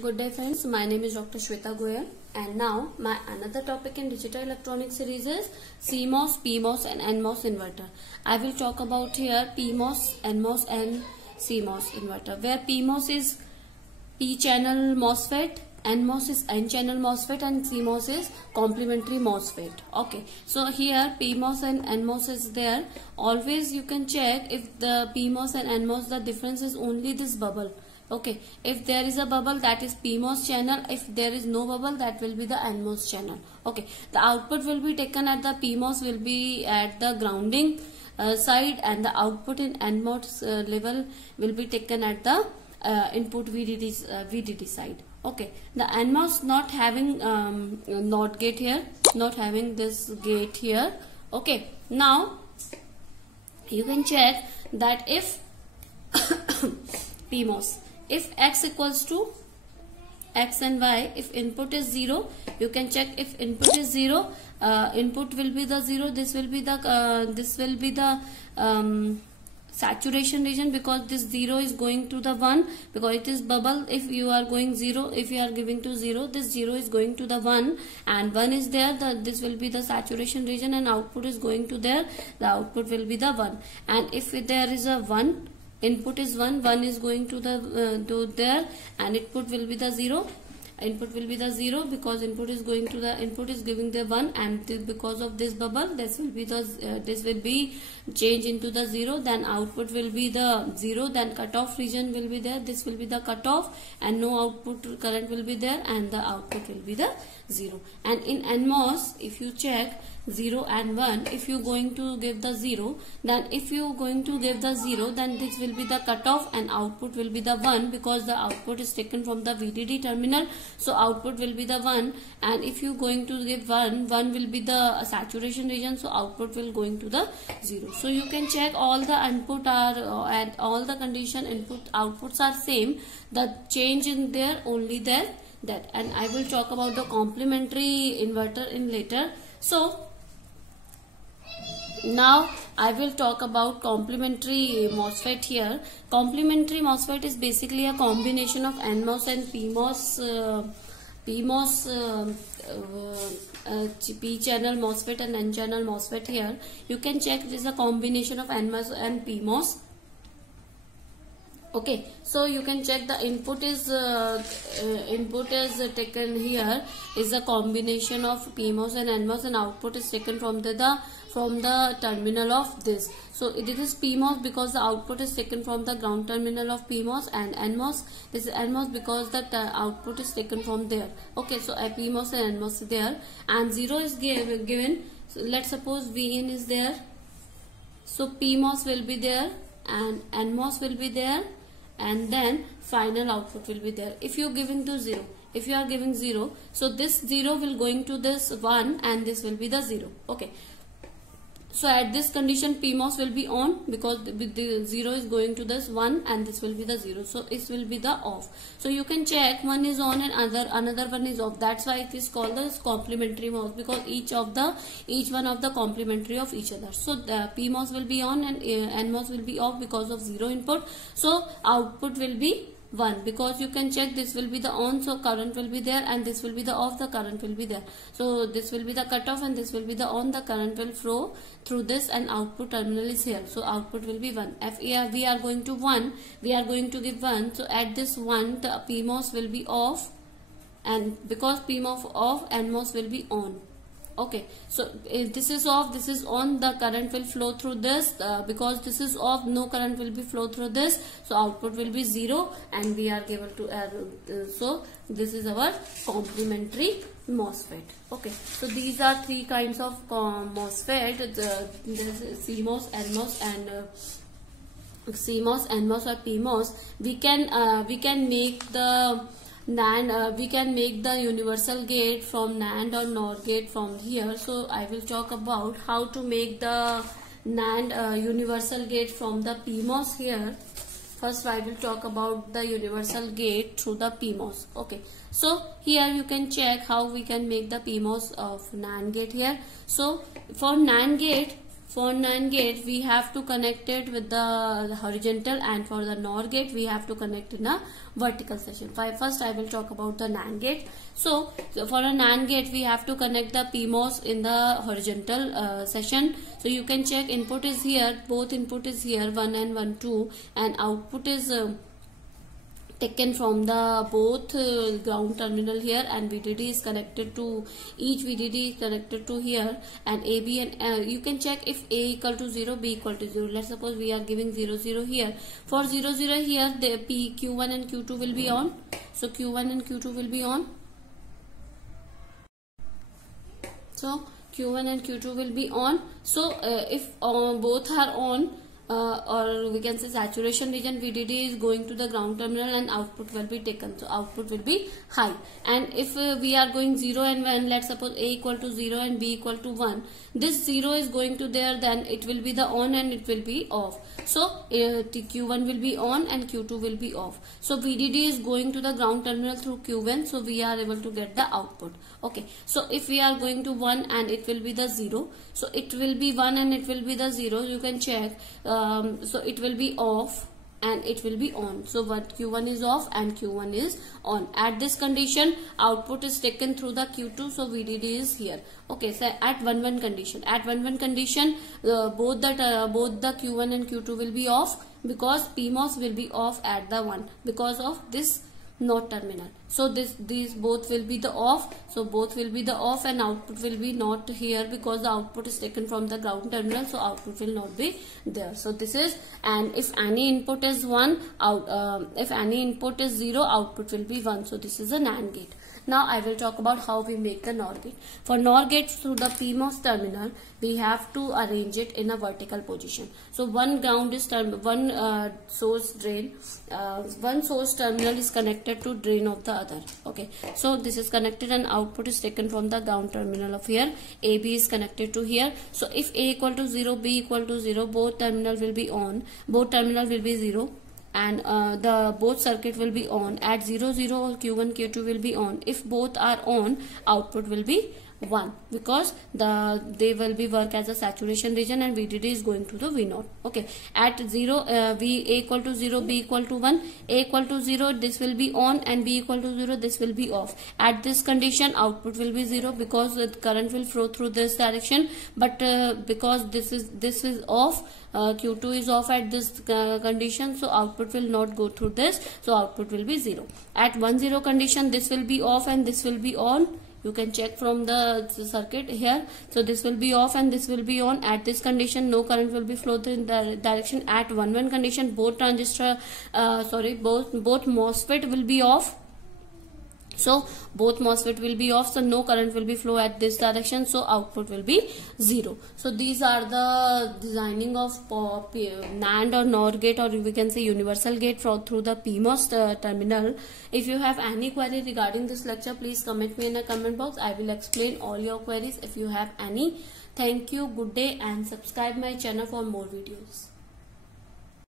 Good day friends, my name is Dr. Shweta Goyal and now my another topic in digital electronics series is CMOS, PMOS and NMOS inverter. I will talk about here PMOS, NMOS and CMOS inverter, where PMOS is P-channel MOSFET, NMOS is N-channel MOSFET and CMOS is complementary MOSFET. Okay, so here PMOS and NMOS is there. Always you can check if the PMOS and NMOS, the difference is only this bubble. Okay, if there is a bubble, that is PMOS channel. If there is no bubble, that will be the NMOS channel. Okay, the output will be taken at the PMOS will be at the grounding side, and the output in NMOS level will be taken at the input VDD side. Okay, the NMOS not having NOT gate here, not having this gate here. Okay, now you can check that if PMOS, if X equals to X and Y, if input is 0, you can check if input is 0, input will be the 0, this will be the saturation region, because this 0 is going to the 1, because it is bubble. If you are going 0, if you are giving to 0, this 0 is going to the 1 and 1 is there, this will be the saturation region, and output is going to there, the output will be the 1. And if there is a 1, input is 1, 1 is going to the to there, and input will be the 0. Input will be the 0 because input is going to the input is giving the 1, and because of this bubble, this will be the this will be changed into the 0. Then output will be the 0. Then cutoff region will be there. This will be the cutoff, and no output current will be there, and the output will be the 0. And in NMOS, if you check 0 and 1, if you going to give the 0, then if you going to give the 0, then this will be the cutoff and output will be the 1, because the output is taken from the VDD terminal, so output will be the 1. And if you going to give 1, 1 will be the saturation region, so output will going to the 0. So you can check all the input are and all the condition input outputs are same, the change in there only there that. And I will talk about the complementary inverter in later. So now I will talk about complementary MOSFET here. Complementary MOSFET is basically a combination of NMOS and P-channel MOSFET and N-channel MOSFET here. You can check it is a combination of NMOS and PMOS. Okay, so you can check the input is taken here is a combination of PMOS and NMOS, and output is taken from the terminal of this. So it is PMOS because the output is taken from the ground terminal of PMOS, and NMOS, this is NMOS because the output is taken from there. Okay, so PMOS and NMOS is there, and 0 is given. So let's suppose Vin is there, so PMOS will be there and NMOS will be there, and then final output will be there. If you giving to 0, if you are giving 0, so this 0 will going to this 1 and this will be the 0. Okay, so at this condition PMOS will be on, because the 0 is going to this 1 and this will be the 0, so it will be the off. So you can check one is on and another one is off. That's why it is called the complementary MOS, because each one of the complementary of each other. So the PMOS will be on and NMOS will be off because of 0 input, so output will be 1, because you can check this will be the on, so current will be there, and this will be the off, the current will be there. So this will be the cutoff and this will be the on, the current will flow through this, and output terminal is here, so output will be 1. If we are going to 1, we are going to give 1, so at this 1 the PMOS will be off, and because PMOS off, NMOS will be on. Okay, so if this is off, this is on, the current will flow through this, because this is off, no current will be flow through this, so output will be 0, and we are able to so this is our complementary MOSFET. Okay, so these are 3 kinds of MOSFET, this is CMOS, NMOS and CMOS, NMOS or PMOS. We can make the NAND, we can make the universal gate from NAND or NOR gate from here. So I will talk about how to make the NAND universal gate from the PMOS here. First I will talk about the universal gate through the PMOS. Okay, so here you can check how we can make the PMOS of NAND gate here. So for NAND gate, for NAND gate we have to connect it with the horizontal, and for the NOR gate we have to connect in a vertical section. First I will talk about the NAND gate. So for a NAND gate we have to connect the PMOS in the horizontal section. So you can check input is here, both input is here 1 and 1 2, and output is taken from the both ground terminal here, and VDD is connected to, each VDD is connected to here, and AB and you can check if A equal to 0, B equal to 0. Let's suppose we are giving 0 0 here. For 0 0 here the Q1 and Q2 will be on. So Q1 and Q2 will be on. So Q1 and Q2 will be on. So if both are on, or we can say saturation region, VDD is going to the ground terminal and output will be taken. So output will be high. And if we are going 0 and 1, let's suppose A equal to 0 and B equal to 1, this 0 is going to there, then it will be the on and it will be off. So Q1 will be on and Q2 will be off. So VDD is going to the ground terminal through Q1, so we are able to get the output. Okay, so if we are going to 1 and it will be the 0, so it will be 1 and it will be the 0, you can check. So it will be off and it will be on. So what, Q1 is off and Q1 is on. At this condition output is taken through the Q2, so VDD is here. Okay, so at 1 1 condition, both the Q1 and Q2 will be off, because PMOS will be off at the 1 because of this NOT terminal. So these both will be the off. So both will be the off and output will be not here, because the output is taken from the ground terminal, so output will not be there. So this is, and if any input is 1, if any input is 0, output will be 1. So this is a NAND gate. Now I will talk about how we make the NOR gate. For NOR gate, through the PMOS terminal we have to arrange it in a vertical position. So one ground is one source drain, one source terminal is connected to drain of the other. Okay, so this is connected and output is taken from the ground terminal of here. AB is connected to here. So if A equal to 0, B equal to 0, both terminal will be on, both terminal will be 0, and the both circuit will be on. At 0 0 Q1 Q2 will be on. If both are on, output will be 1, because they will be work as a saturation region and VDD is going to the V0. Okay, at 0 A equal to 0, B equal to 1, A equal to 0, this will be on, and B equal to 0, this will be off. At this condition output will be 0, because the current will flow through this direction, but because this is off, Q2 is off at this condition, so output will not go through this, so output will be 0. At 1 0 condition, this will be off and this will be on. You can check from the circuit here. So this will be off and this will be on. At this condition, no current will be flowed in the direction. At 1 1 condition, both both MOSFET will be off. So both MOSFET will be off, so no current will be flow at this direction, so output will be 0. So these are the designing of NAND or NOR gate, or we can say universal gate through the PMOS terminal. If you have any query regarding this lecture, please comment me in the comment box. I will explain all your queries if you have any. Thank you, good day, and subscribe my channel for more videos.